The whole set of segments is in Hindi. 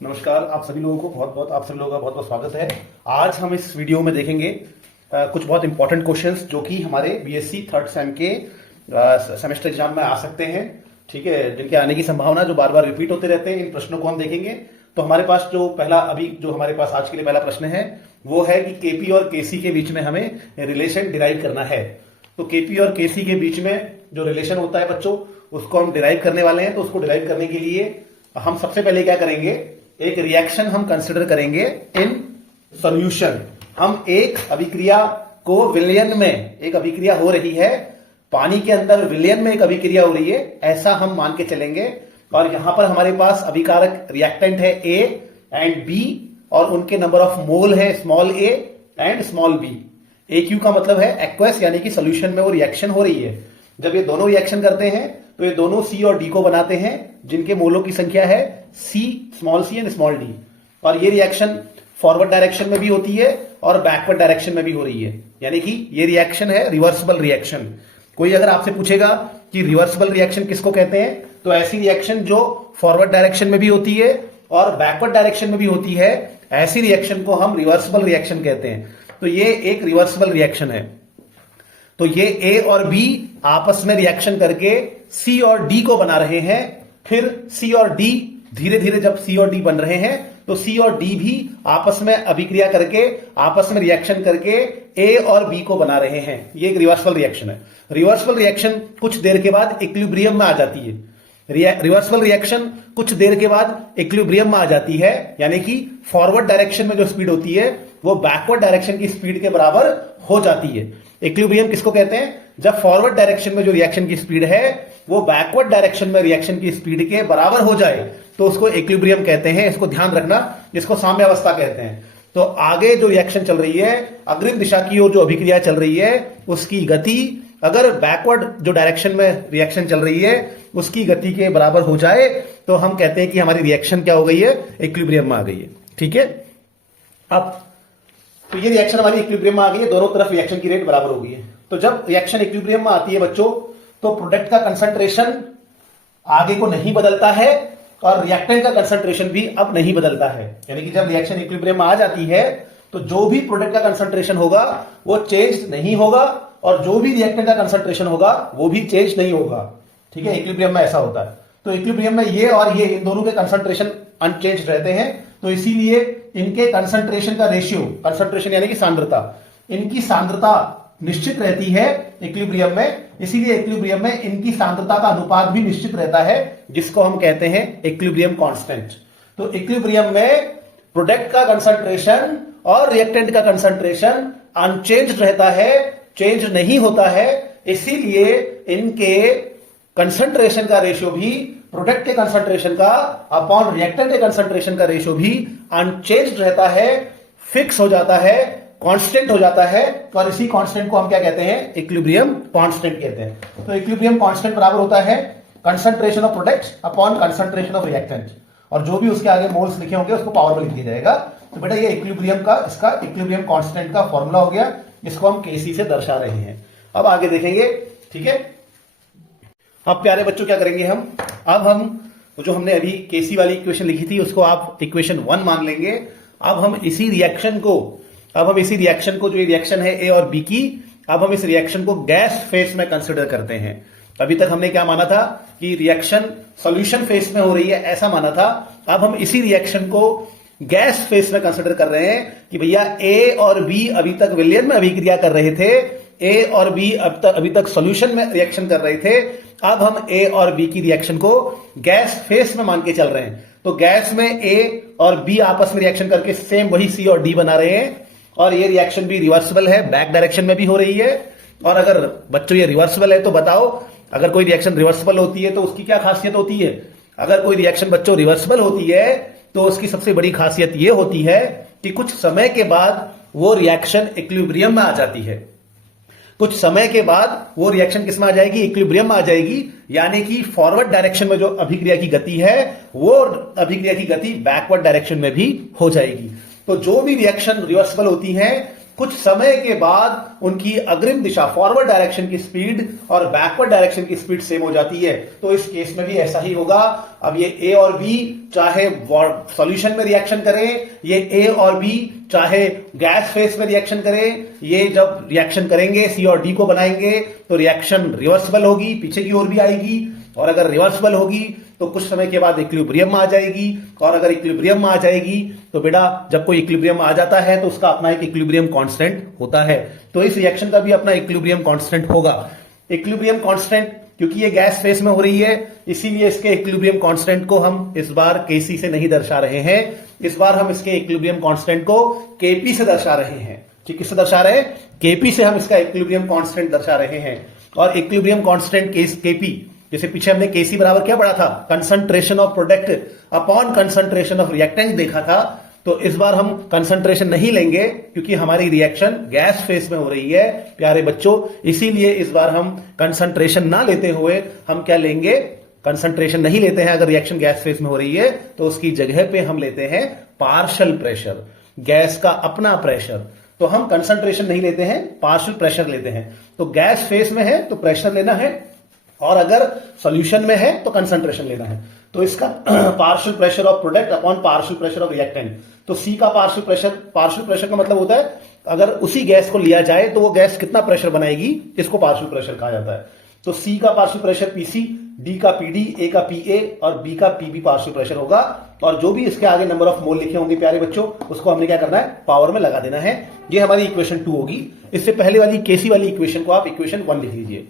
नमस्कार। आप सभी लोगों को आप सभी लोगों का बहुत बहुत स्वागत है। आज हम इस वीडियो में देखेंगे कुछ बहुत इंपॉर्टेंट क्वेश्चंस जो कि हमारे बीएससी थर्ड सेम के सेमेस्टर एग्जाम में आ सकते हैं। ठीक है, जिनके आने की संभावना जो बार बार रिपीट होते रहते हैं, इन प्रश्नों को हम देखेंगे। तो हमारे पास जो पहला अभी जो हमारे पास आज के लिए पहला प्रश्न है वो है कि केपी और केसी के बीच में हमें रिलेशन डिराइव करना है। तो केपी और केसी के बीच में जो रिलेशन होता है बच्चों, उसको हम डिराइव करने वाले हैं। तो उसको डिराइव करने के लिए हम सबसे पहले क्या करेंगे, एक रिएक्शन हम कंसिडर करेंगे इन सॉल्यूशन। हम एक अभिक्रिया को विलयन में, एक अभिक्रिया हो रही है पानी के अंदर, विलयन में एक अभिक्रिया हो रही है, ऐसा हम मान के चलेंगे। और यहां पर हमारे पास अभिकारक रिएक्टेंट है ए एंड बी और उनके नंबर ऑफ मोल है small a and small b. A Q का मतलब है एक्वस, यानी कि सोल्यूशन में वो रिएक्शन हो रही है। जब ये दोनों रिएक्शन करते हैं तो ये दोनों सी और डी को बनाते हैं, जिनके मोलों की संख्या है c, small c and small d. और ये रिएक्शन फॉरवर्ड डायरेक्शन में भी होती है और बैकवर्ड डायरेक्शन में भी हो रही है, यानी कि ये रिएक्शन है रिवर्सिबल रिएक्शन। कोई अगर आपसे पूछेगा कि रिवर्सिबल रिएक्शन किसको कहते हैं, तो ऐसी रिएक्शन जो फॉरवर्ड डायरेक्शन में भी होती है और बैकवर्ड डायरेक्शन में भी होती है, ऐसी रिएक्शन को हम रिवर्सिबल रिएक्शन कहते हैं। तो ये एक रिवर्सिबल रिएक्शन है। तो ये ए और बी आपस में रिएक्शन करके सी और डी को बना रहे हैं। फिर सी और डी धीरे धीरे जब सी और डी बन रहे हैं तो सी और डी भी आपस में अभिक्रिया करके, आपस में रिएक्शन करके ए और बी को बना रहे हैं। ये एक रिवर्सिबल रिएक्शन है। रिवर्सिबल रिएक्शन कुछ देर के बाद इक्विलिब्रियम में आ जाती है। रिवर्सिबल रिएक्शन कुछ देर के बाद इक्विलिब्रियम में आ जाती है, यानी कि फॉरवर्ड डायरेक्शन में जो स्पीड होती है वो बैकवर्ड डायरेक्शन की स्पीड के बराबर हो जाती है। इक्विलिब्रियम किसको कहते हैं, जब फॉरवर्ड डायरेक्शन में जो रिएक्शन की स्पीड है वो बैकवर्ड डायरेक्शन में रिएक्शन की स्पीड के बराबर हो जाए तो उसको इक्विलिब्रियम कहते हैं। इसको ध्यान रखना, जिसको साम्यावस्था कहते हैं। तो आगे जो रिएक्शन चल रही है, अग्रिम दिशा की ओर जो अभिक्रिया चल रही है, उसकी गति अगर बैकवर्ड जो डायरेक्शन में रिएक्शन चल रही है उसकी गति के बराबर हो जाए तो हम कहते हैं कि हमारी रिएक्शन क्या हो गई है, इक्विलिब्रियम में आ गई है। ठीक है, अब तो ये रिएक्शन हमारी इक्विलिब्रियम में आ गई है, दोनों तरफ रिएक्शन की रेट बराबर हो गई है। तो जब रिएक्शन इक्विलिब्रियम में आती है बच्चों, तो प्रोडक्ट का कंसंट्रेशन आगे को नहीं बदलता है और रिएक्टेंट का कंसंट्रेशन भी अब नहीं बदलता है। यानी कि जब रिएक्शन इक्विलिब्रियम में आ जाती है तो जो भी प्रोडक्ट का कंसंट्रेशन होगा वो चेंज नहीं होगा और जो भी रिएक्टेंट का कंसंट्रेशन होगा वो भी चेंज नहीं होगा। ठीक है, इक्विलिब्रियम में ऐसा होता है। तो इक्विलिब्रियम में ये और ये, इन दोनों के कंसंट्रेशन अनचेंज रहते हैं। तो इसीलिए इनके कंसंट्रेशन का रेशियो, कंसंट्रेशन यानी कि सांद्रता, इनकी सांद्रता निश्चित रहती है इक्विलिब्रियम में। इसीलिए इक्विलिब्रियम में इनकी सांद्रता का अनुपात भी निश्चित रहता है, जिसको हम कहते हैं इक्विलिब्रियम कांस्टेंट। तो इक्विलिब्रियम में प्रोडक्ट का कंसंट्रेशन और रिएक्टेंट का कंसंट्रेशन अनचेंज रहता है, चेंज नहीं होता है। इसीलिए इनके कंसंट्रेशन का रेशियो भी प्रोडक्ट के कंसंट्रेशन का अपॉन रिएक्टेंट के कंसंट्रेशन का रेशियो भी अनचेंज्ड रहता है, फिक्स हो जाता है, कांस्टेंट हो जाता है। और इसी कांस्टेंट को हम क्या कहते हैं, इक्विलिब्रियम कांस्टेंट कहते हैं। तो इक्विलिब्रियम कांस्टेंट बराबर होता है concentration of product upon concentration of reactant, और जो भी उसके आगे मोल्स लिखे होंगे उसको पावर में लिख दिया जाएगा। तो बेटा ये इक्विलिब्रियम का, इसका इक्विलिब्रियम कांस्टेंट का फॉर्मूला हो गया, जिसको हम केसी से दर्शा रहे हैं। अब आगे देखेंगे। ठीक है, अब प्यारे बच्चों क्या करेंगे अब हम जो हमने अभी केसी वाली इक्वेशन लिखी थी उसको आप इक्वेशन 1 मान लेंगे। अब हम इसी रिएक्शन को जो रिएक्शन है ए और बी की, अब हम इस रिएक्शन को गैस फेस में कंसिडर करते हैं। अभी तक हमने क्या माना था कि रिएक्शन सॉल्यूशन फेस में हो रही है, ऐसा माना था। अब हम इसी रिएक्शन को गैस फेस में कंसिडर कर रहे हैं कि भैया ए और बी अभी तक विलयन में अभिक्रिया कर रहे थे, ए और बी अभी तक सॉल्यूशन में रिएक्शन कर रहे थे। अब हम ए और बी की रिएक्शन को गैस फेस में मान के चल रहे हैं। तो गैस में ए और बी आपस में रिएक्शन करके सेम वही सी और डी बना रहे हैं, और ये रिएक्शन भी रिवर्सिबल है, बैक डायरेक्शन में भी हो रही है। और अगर बच्चों ये रिवर्सिबल है तो बताओ, अगर कोई रिएक्शन रिवर्सिबल होती है तो उसकी क्या खासियत होती है। अगर कोई रिएक्शन बच्चों रिवर्सिबल होती है तो उसकी सबसे बड़ी खासियत ये होती है कि कुछ समय के बाद वो रिएक्शन इक्विलिब्रियम में आ जाती है। कुछ समय के बाद वो रिएक्शन किस में आ जाएगी, इक्विलिब्रियम में आ जाएगी। यानी कि फॉरवर्ड डायरेक्शन में जो अभिक्रिया की गति है वो अभिक्रिया की गति बैकवर्ड डायरेक्शन में भी हो जाएगी। तो जो भी रिएक्शन रिवर्सिबल होती है कुछ समय के बाद उनकी अग्रिम दिशा फॉरवर्ड डायरेक्शन की स्पीड और बैकवर्ड डायरेक्शन की स्पीड सेम हो जाती है। तो इस केस में भी ऐसा ही होगा। अब ये ए और बी चाहे सॉल्यूशन में रिएक्शन करें, ये ए और बी चाहे गैस फेस में रिएक्शन करें, ये जब रिएक्शन करेंगे सी और डी को बनाएंगे तो रिएक्शन रिवर्सिबल होगी, पीछे की ओर भी आएगी। और अगर रिवर्सिबल होगी तो कुछ समय के बाद इक्विलिब्रियम में आ जाएगी। और अगर इक्विलिब्रियम में आ जाएगी तो बेटा जब कोई इक्विलिब्रियम में आ जाता है तो उसका अपना एक इक्विलिब्रियम कांस्टेंट होता है। तो इस रिएक्शन का भी अपना इक्विलिब्रियम कांस्टेंट होगा। इक्विलिब्रियम कांस्टेंट क्योंकि ये गैस फेस में हो रही है इसीलिए इसके इक्विलिब्रियम कांस्टेंट को हम इस बार केसी से नहीं दर्शा रहे हैं। इस बार हम इसके इक्विलिब्रियम कांस्टेंट को केपी से दर्शा रहे हैं। ठीक, किससे दर्शा रहे हैं? केपी से हम इसका इक्विलिब्रियम कांस्टेंट दर्शा रहे हैं। और इक्विलिब्रियम कांस्टेंट केपी, जैसे पीछे हमने केसी बराबर क्या पढ़ा था? Concentration of product upon concentration of reactant देखा था। तो इस बार हम कंसंट्रेशन नहीं लेंगे क्योंकि हमारी रिएक्शन गैस फेस में हो रही है प्यारे बच्चों। इसीलिए इस बार हम कंसंट्रेशन ना लेते हुए हम क्या लेंगे? कंसंट्रेशन नहीं लेते हैं। अगर रिएक्शन गैस फेस में हो रही है तो उसकी जगह पे हम लेते हैं पार्शियल प्रेशर, गैस का अपना प्रेशर। तो हम कंसंट्रेशन नहीं लेते हैं, पार्शियल प्रेशर लेते हैं। तो गैस फेस में है तो प्रेशर लेना है और अगर सॉल्यूशन में है तो कंसंट्रेशन लेना है। तो इसका partial pressure of product upon partial pressure of reactant. तो सी का पार्शियल प्रेशर का मतलब होता है अगर उसी गैस को लिया जाए तो वो गैस कितना प्रेशर बनाएगी, इसको पार्शियल प्रेशर कहा जाता है। तो सी का पार्शियल प्रेशर पीसी, डी का पीडी, ए का पीए और बी का पीबी पार्शियल प्रेशर होगा। और जो भी इसके आगे नंबर ऑफ मोल लिखे होंगे प्यारे बच्चों उसको हमने क्या करना है? पावर में लगा देना है। ये हमारी इक्वेशन 2 होगी। इससे पहले वाली केसी वाली इक्वेशन को आप इक्वेशन 1 लिख लीजिए।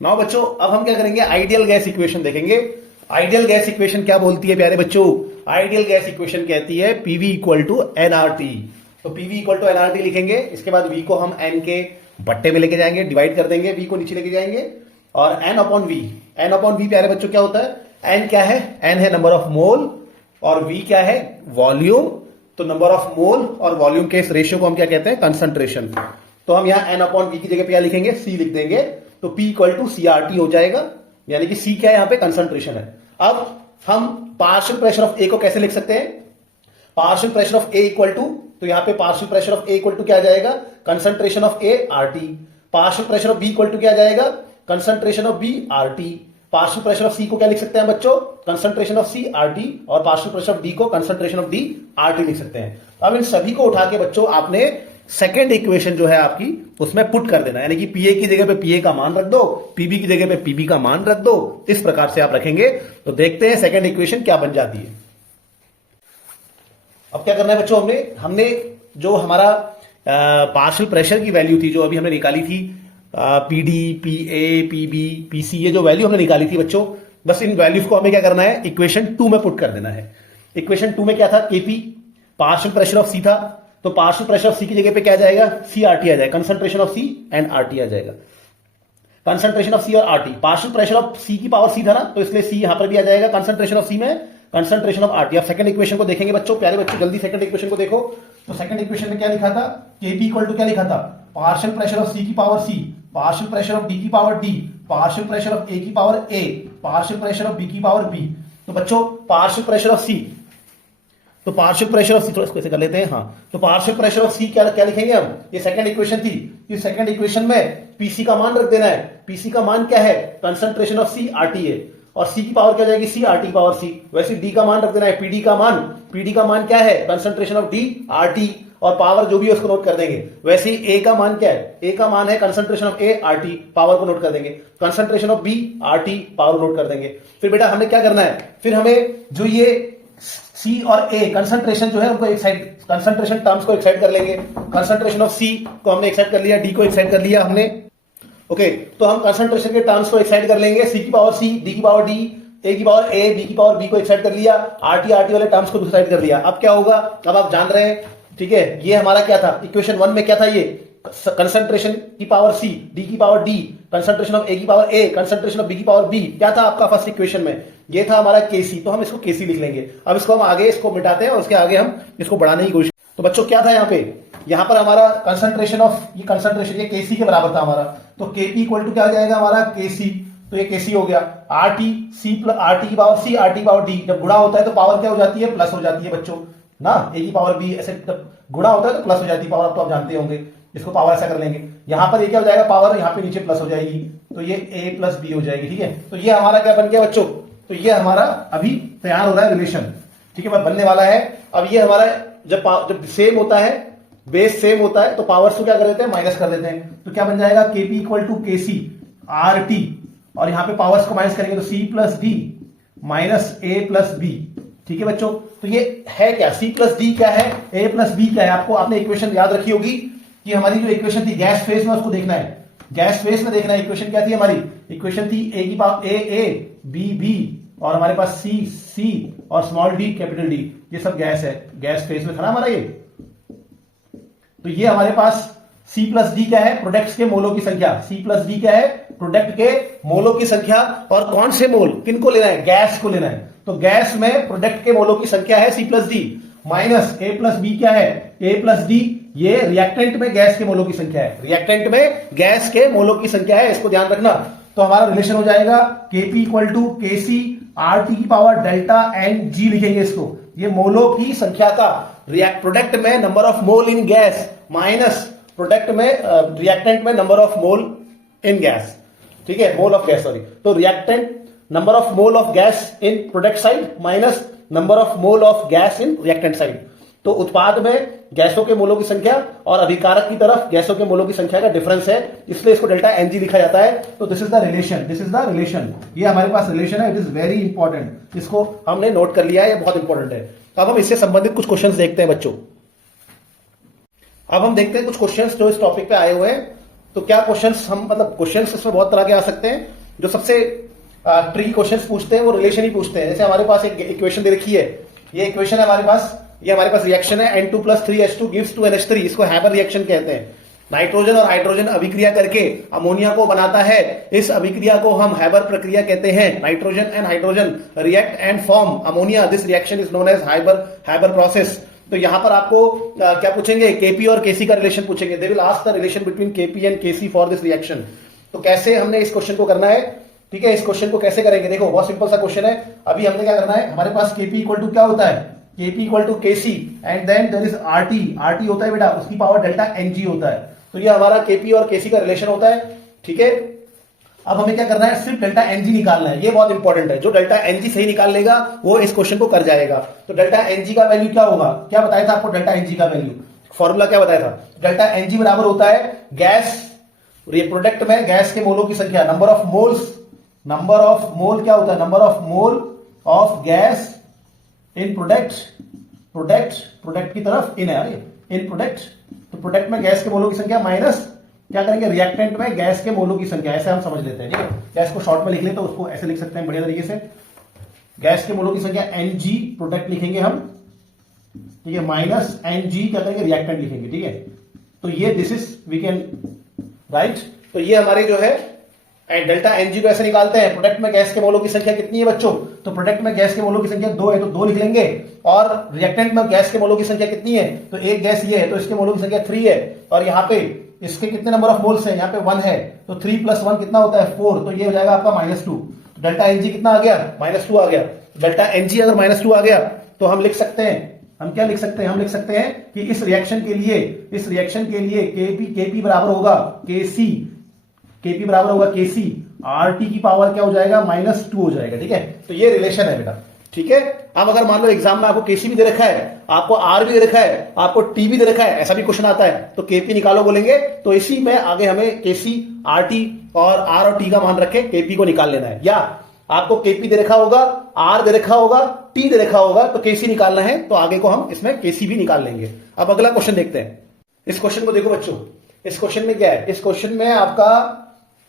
नाउ बच्चों अब हम क्या करेंगे? आइडियल गैस इक्वेशन देखेंगे। आइडियल गैस इक्वेशन क्या बोलती है प्यारे बच्चों? आइडियल गैस इक्वेशन कहती है पीवी इक्वल टू एनआरटी। तो पीवी इक्वल टू एनआरटी लिखेंगे। इसके बाद वी को हम एन के बट्टे में लेके जाएंगे, डिवाइड कर देंगे, वी को नीचे लेके जाएंगे और n upon V. N upon V प्यारे बच्चों क्या होता है? एन क्या है? एन है नंबर ऑफ मोल और वी क्या है? वॉल्यूम। तो नंबर ऑफ मोल और वॉल्यूम के इस रेशियो को हम क्या कहते हैं? कंसंट्रेशन। तो हम यहां एन अपॉन वी की जगह पे क्या लिखेंगे? सी लिख देंगे। तो P इक्वल टू CRT हो जाएगा, यानी कि C क्या है? यहां पे कंसंट्रेशन है। अब हम पार्शियल प्रेशर ऑफ A को कैसे लिख सकते हैं? Partial pressure of A equal to, तो यहां पे partial pressure of A equal to क्या आ जाएगा? Concentration of A RT। Partial pressure of B equal to क्या आ जाएगा? Concentration of B RT। Partial pressure of C को क्या लिख सकते हैं बच्चों? Concentration of C RT। और पार्शियल प्रेशर ऑफ D को कंसंट्रेशन ऑफ D RT लिख सकते हैं। अब इन सभी को उठा के बच्चों आपने सेकेंड इक्वेशन जो है आपकी उसमें पुट कर देना, यानी कि पीए की जगह पे पीए का मान रख दो, पीबी की जगह पे पीबी का मान रख दो। इस प्रकार से आप रखेंगे तो देखते हैं सेकेंड इक्वेशन क्या बन जाती है। अब क्या करना है बच्चों? हमने जो हमारा पार्शियल प्रेशर की वैल्यू थी जो अभी हमने निकाली थी, पीडी, पीए, पीबी, पीसी, ये जो वैल्यू हमने निकाली थी बच्चों, बस इन वैल्यूज को हमें क्या करना है? इक्वेशन 2 में पुट कर देना है। इक्वेशन 2 में क्या था? केपी पार्शियल प्रेशर ऑफ सी था, तो पार्शियल प्रेशर ऑफ सी की जगह पे क्या आ जाएगा? सी आरटी आ जाएगा। Concentration of C and RT आ जाएगा। कंसंट्रेशन ऑफ सी और RT, partial pressure of C की पावर सी था ना, तो इसलिए सी यहां पर भी आ जाएगा। कंसंट्रेशन ऑफ सी में कंसंट्रेशन ऑफ आरटी। अब सेकंड इक्वेशन को देखेंगे बच्चों, प्यारे बच्चों जल्दी सेकंड इक्वेशन को देखो। तो सेकंड इक्वेशन में क्या लिखा था? केपी इक्वल टू क्या लिखा था? पार्शियल प्रेशर ऑफ सी की power c, partial pressure of D की power d, partial pressure of A की power a, partial pressure of B की पावर बी। तो बच्चों पार्शियल प्रेशर ऑफ सी, तो पार्शियल प्रेशर ऑफ सी थोड़ा इसको कर लेते हैं। हाँ, तो पार्शियल प्रेशर ऑफ सी क्या क्या लिखेंगे हम? ये सेकंड इक्वेशन थी। इस सेकंड इक्वेशन में पीसी का मान रख देना है। पीसी का मान क्या है? कंसंट्रेशन ऑफ सी आरटी है और सी की पावर क्या जाएगी? सी आरटी की पावर सी। वैसे डी का मान रख देना है, पीडी का मान। पीडी का मान क्या है? कंसंट्रेशन ऑफ डी आरटी और पावर जो भी है उसको नोट कर देंगे। वैसे ही ए का मान क्या है? ए का मान है concentration of A RT, power को नोट कर देंगे। Concentration of B RT, power note कर देंगे। फिर बेटा हमने क्या करना है? फिर हमें जो ये सी और ए कंसंट्रेशन जो है उनको एक साइड, कंसंट्रेशन टर्म्स को एक साइड कर लेंगे। कंसंट्रेशन ऑफ सी को हमने एक साइड कर लिया, डी को एक साइड कर लिया हमने। ओके, तो हम कंसंट्रेशन के टर्म्स को एक साइड कर लेंगे। सी की पावर सी, डी की पावर डी, ए की पावर ए, बी की पावर बी को एक साइड कर लिया। आरटी आरटी वाले टर्म्स को दूसरी साइड कर लिया। अब क्या होगा? अब आप जान रहे हैं, ठीक है। ये हमारा क्या था? इक्वेशन 1 में क्या था? ये कंसंट्रेशन की पावर सी, डी की power D, concentration of A की power A, concentration of B की पावर बी। क्या था आपका फर्स्ट इक्वेशन में? ये था हमारा केसी। तो हम इसको केसी लिख लेंगे। अब इसको हम आगे इसको मिटाते हैं और उसके आगे हम इसको बढ़ाने की कोशिश। तो बच्चों क्या था यहाँ पे? यहाँ पर हमारा कंसंट्रेशन ऑफ, ये कंसंट्रेशन ये केसी के बराबर था हमारा। तो केपी इक्वल टू क्या आ जाएगा हमारा? केसी। तो ये केसी हो गया। आरटी सी प्लस आरटी की पावर सी, आरटी की पावर डी। जब गुणा होता है तो पावर क्या हो जाती है? प्लस हो जाती है बच्चों। ना, ए की पावर बी, ऐसे गुणा होता है तो प्लस हो जाती है पावर, तो आप जानते होंगे, इसको पावर ऐसा कर लेंगे। यहां पर ये क्या हो जाएगा, पावर यहां पे नीचे प्लस हो जाएगी, तो ये a प्लस बी हो जाएगी, ठीक है। तो ये हमारा क्या बन गया बच्चों, तो ये हमारा अभी तैयार हो रहा है रिलेशन, ठीक है, बनने वाला है। अब ये हमारा जब सेम होता है, बेस सेम होता है, तो पावर्स को क्या कर देते हैं, माइनस कर देते हैं। तो क्या बन जाएगा, केपी इक्वल टू के सी आर टी, और यहां पे पावर्स को माइनस करेंगे तो सी प्लस डी माइनस ए प्लस बी, ठीक है बच्चों। तो ये है क्या, सी प्लस डी क्या है, ए प्लस बी क्या है, आपको आपने इक्वेशन याद रखी होगी कि हमारी जो इक्वेशन थी गैस फेज में, उसको देखना है, गैस फेज में देखना है। इक्वेशन क्या थी हमारी, इक्वेशन थी ए की पावर ए बी बी, और हमारे पास सी सी और स्मॉल डी कैपिटल डी, ये सब गैस है, गैस फेज में था ना हमारा ये। तो ये हमारे पास C प्लस डी क्या है, प्रोडक्ट्स के मोलों की संख्या, C प्लस डी क्या है, प्रोडक्ट के मोलों की संख्या, और कौन से मोल, किनको लेना है, गैस को लेना है। तो गैस में प्रोडक्ट के मोलों की संख्या है C plus D, minus A plus B क्या है, A प्लस डी, ये रिएक्टेंट में गैस के मोलों की संख्या है, रिएक्टेंट में गैस के मोलों की संख्या है, इसको ध्यान रखना। तो हमारा रिलेशन हो जाएगा Kp इक्वल टू के सी आर टी की पावर डेल्टा एन जी, लिखेंगे इसको, ये मोलों की संख्या का, प्रोडक्ट में number of mole in gas minus product में रिएक्टेंट में number of mole in gas, ठीक है, मोल ऑफ गैस, सॉरी। तो reactant number of mole of gas in product side minus number of mole of gas in reactant side. तो उत्पाद में गैसों के मोलों की संख्या और अभिकारक की तरफ गैसों के मोलों की संख्या का डिफरेंस है, इसलिए इसको डेल्टा एनजी लिखा जाता है। तो this is the relation, this is the relation, ये हमारे पास रिलेशन है, इट इज वेरी इंपॉर्टेंट, इसको हमने नोट कर लिया है, ये बहुत इंपॉर्टेंट है। अब हम इससे संबंधित कुछ क्वेश्चंस देखते हैं बच्चों। अब हम देखते हैं कुछ क्वेश्चंस जो इस टॉपिक पे आए हुए हैं। तो क्या क्वेश्चंस हम, मतलब क्वेश्चंस इसमें बहुत तरह के आ सकते हैं, जो सबसे ट्रिकी क्वेश्चंस पूछते हैं वो रिलेशन ही पूछते हैं। जैसे हमारे पास एक इक्वेशन दे रखी है, ये इक्वेशन है हमारे पास, ये हमारे पास रिएक्शन है N2 plus 3H2 gives 2NH3, इसको हैबर रिएक्शन कहते हैं। नाइट्रोजन और हाइड्रोजन अभिक्रिया करके अमोनिया को बनाता है, इस अभिक्रिया को हम हैबर प्रक्रिया कहते हैं। Nitrogen and hydrogen react and form ammonia, this reaction is known as Haber process. तो यहां पर आपको क्या पूछेंगे, केपी और केसी का रिलेशन पूछेंगे, they will ask the relation between KP and KC for this reaction. तो कैसे हमने इस क्वेश्चन को करना है, ठीक है, इस क्वेश्चन को कैसे करेंगे, देखो बहुत सिंपल सा क्वेश्चन है। अभी हमने क्या करना है, हमारे पास केपी इक्वल टू क्या होता है, KP equal to KC and then there is RT, RT होता है बेटा, उसकी पावर डेल्टा एनजी होता है। तो ये हमारा केपी और केसी का रिलेशन होता है, ठीक है। अब हमें क्या करना है, सिर्फ डेल्टा एनजी निकालना है, ये बहुत इंपॉर्टेंट है। जो डेल्टा एनजी सही निकाल लेगा वो इस क्वेश्चन को कर जाएगा। तो डेल्टा एनजी का वैल्यू क्या होगा, क्या बताया था आपको, डेल्टा एनजी का वैल्यू फॉर्मूला क्या बताया था, डेल्टा एनजी बराबर होता है गैस, ये प्रोडक्ट में गैस के मोलों की संख्या, number of moles, number of मोल क्या होता है, number of mole of gas in product, product की तरफ इन है, इन प्रोडक्ट, तो प्रोडक्ट में गैस के मोलों की संख्या माइनस क्या करेंगे, रिएक्टेंट में गैस के मोलों की संख्या, ऐसे हम समझ लेते हैं, ठीक है। गैस को शॉर्ट में लिख ले तो उसको ऐसे लिख सकते हैं बढ़िया तरीके से, गैस के मोलों की संख्या Ng, प्रोडक्ट लिखेंगे हम, ठीक है, माइनस Ng क्या करेंगे, रिएक्टेंट लिखेंगे, ठीक है। तो ये this is we can write, तो ये हमारे जो है डेल्टा एनजी को ऐसे निकालते हैं। प्रोडक्ट में गैस के मोलों की संख्या कितनी है बच्चों, तो प्रोडक्ट में गैस के मोलों की संख्या 2 है, तो 2 लिख लेंगे। और रिएक्टेंट में गैस के मोलों की संख्या कितनी है, तो एक गैस ये है, तो इसके मोलों की संख्या 3 है। और यहाँ पे इसके कितने नंबर ऑफ मोल्स है, यहाँ पे 1 है, तो 3 प्लस 1 कितना होता है 4, तो ये हो जाएगा आपका -2। तो डेल्टा एनजी कितना आ गया, -2 आ गया। डेल्टा एनजी अगर -2 आ गया तो हम लिख सकते हैं, हम क्या लिख सकते हैं, हम लिख सकते हैं कि इस रिएक्शन के लिए केपी बराबर होगा केसी, केपी बराबर होगा केसी, आरटी की पावर क्या हो जाएगा, -2 हो जाएगा, ठीक है। तो ये रिलेशन है बेटा, ठीक है। अब अगर मान लो एग्जाम में आपको केसी भी दे रखा है, आपको आर भी दे रखा है, आपको टी भी दे रखा है, ऐसा भी क्वेश्चन आता है, तो केपी निकालो बोलेंगे, तो इसी में आगे हमें केसी, आरटी और आर और टी का मान रखे केपी को निकाल लेना है। या आपको केपी दे रखा होगा, आर दे रखा होगा, टी दे रखा होगा, तो केसी निकालना है, तो आगे को हम इसमें केसी भी निकाल लेंगे। अब अगला क्वेश्चन देखते हैं। इस क्वेश्चन को देखो बच्चों, इस क्वेश्चन में क्या है, इस क्वेश्चन में आपका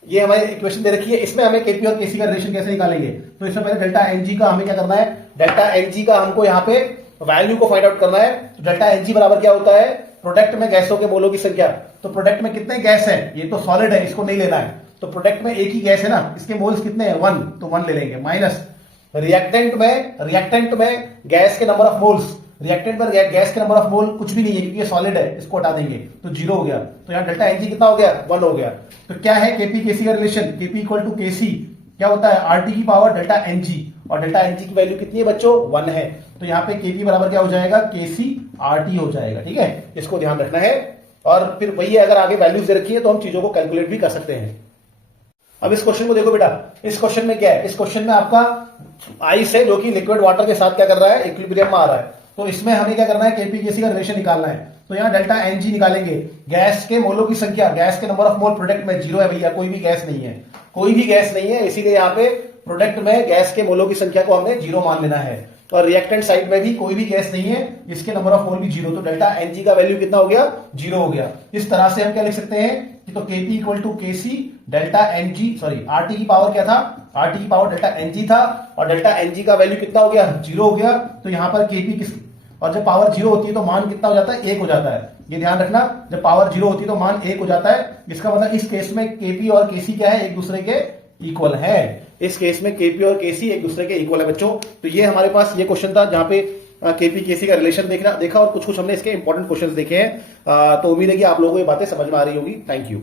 ये हमारी इक्वेशन दे रखी है, इसमें हमें केपी और केसी का रिलेशन कैसे निकालेंगे, तो इसमें पहले डेल्टा एनजी का हमें क्या करना है, डेल्टा एनजी का हमको यहाँ पे वैल्यू को फाइंड आउट करना है। तो डेल्टा एनजी बराबर क्या होता है, प्रोडक्ट में गैसों के मोलों की संख्या। तो प्रोडक्ट में कितने गैस है, ये तो सॉलिड है, इसको नहीं लेना है, तो प्रोडक्ट में एक ही गैस है ना, इसके मोल्स कितने हैं 1, तो 1 ले लेंगे, माइनस रिएक्टेंट में गैस के नंबर ऑफ मोल्स, रिएक्टेंट पर गैस के नंबर ऑफ मोल कुछ भी नहीं है क्योंकि ये सॉलिड है, इसको हटा देंगे तो 0 हो गया। तो यहाँ डेल्टा एनजी कितना हो गया, 1 हो गया। तो क्या है केपी केसी का रिलेशन, केपी इक्वल टू केसी क्या होता है, आरटी की पावर डेल्टा एनजी, और डेल्टा एनजी की वैल्यू कितनी है बच्चों, 1 है। तो यहाँ पे केपी बराबर क्या हो जाएगा, केसी आरटी हो जाएगा। ठीक है, इसको ध्यान रखना है। और फिर वही अगर आगे वैल्यूज दे रखी है तो हम चीजों को कैलकुलेट भी कर सकते हैं। अब इस क्वेश्चन को देखो बेटा, इस क्वेश्चन में क्या है, इस क्वेश्चन में आपका आइस है जो कि लिक्विड वाटर के साथ क्या कर रहा है, इक्विलिब्रियम में आ रहा है। तो इसमें हमें क्या करना है, केपी केसी का रिलेशन निकालना है। तो यहाँ डेल्टा एनजी निकालेंगे। गैस के मोलों की संख्या, गैस के नंबर ऑफ मोल प्रोडक्ट में 0 है भैया, कोई भी गैस नहीं है, कोई भी गैस नहीं है, इसीलिए यहाँ पे प्रोडक्ट में गैस के मोलों की संख्या को हमने 0 मान लेना है। और रिएक्टेंट साइड में भी कोई भी गैस नहीं है, इसके नंबर ऑफ मोल भी 0, तो डेल्टा एनजी का वैल्यू कितना हो गया, 0 हो गया। इस तरह से हम क्या लिख सकते हैं कि तो KP equal to KC delta NG, sorry RT की पावर क्या था, आरटी की पावर डेल्टा एनजी था, और डेल्टा एनजी का वैल्यू कितना हो गया, 0 हो गया। तो यहां पर केपी किस, और जब पावर 0 होती है तो मान कितना हो जाता है, 1 हो जाता है। ये ध्यान रखना, जब पावर 0 होती है तो मान 1 हो जाता है। इसका मतलब इस केस में केपी और केसी क्या है, एक दूसरे के इक्वल है। इस केस में केपी और केसी एक दूसरे के इक्वल है बच्चों। तो ये हमारे पास ये क्वेश्चन था जहां पे केपी केसी का रिलेशन देखा और कुछ कुछ हमने इसके इंपॉर्टेंट क्वेश्चंस देखे हैं। तो उम्मीद है कि आप लोगों को ये बातें समझ में आ रही होगी। Thank you.